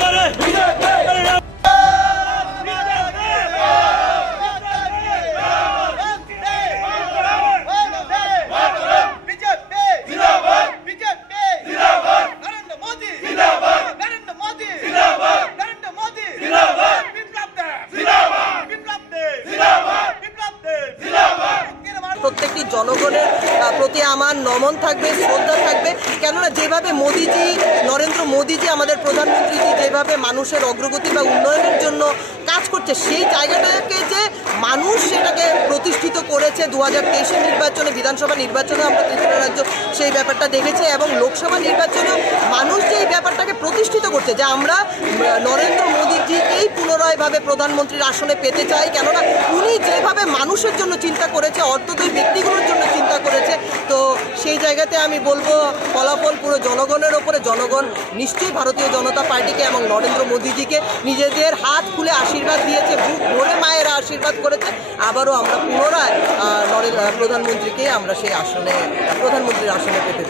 करे बीजेपी জনগণের প্রতি আমার নমন থাকবে, শ্রদ্ধা থাকবে। কেননা যেভাবে মোদিজি, নরেন্দ্র মোদিজি, আমাদের প্রধানমন্ত্রীজি যেভাবে মানুষের অগ্রগতি বা উন্নয়নের জন্য কাজ করছে, সেই জায়গাটাকে যে মানুষ সেটাকে প্রতিষ্ঠিত করেছে দু হাজার নির্বাচনে, বিধানসভা নির্বাচনে আমরা ত্রিপুরা রাজ্য সেই ব্যাপারটা দেখেছি এবং লোকসভা নির্বাচনেও মানুষ যে এই ব্যাপারটাকে প্রতিষ্ঠিত করছে, যে আমরা নরেন্দ্র মোদীজিকেই পুনরায়ভাবে প্রধানমন্ত্রীর আসনে পেতে চাই। কেননা উনি যেভাবে মানুষের জন্য চিন্তা করেছে অর্থদয় ব্যক্তিগুলোর সেই জায়গাতে আমি বলব, ফলাফল পুরো জনগণের ওপরে জনগণ, নিশ্চয়ই ভারতীয় জনতা পার্টিকে এবং নরেন্দ্র মোদীজিকে নিজেদের হাত খুলে আশীর্বাদ দিয়েছে, বুক ভরে মায়েরা আশীর্বাদ করেছে আবারও আমরা পুনরায় প্রধানমন্ত্রীকে আমরা সেই আসনে, প্রধানমন্ত্রীর আসনে পেতে।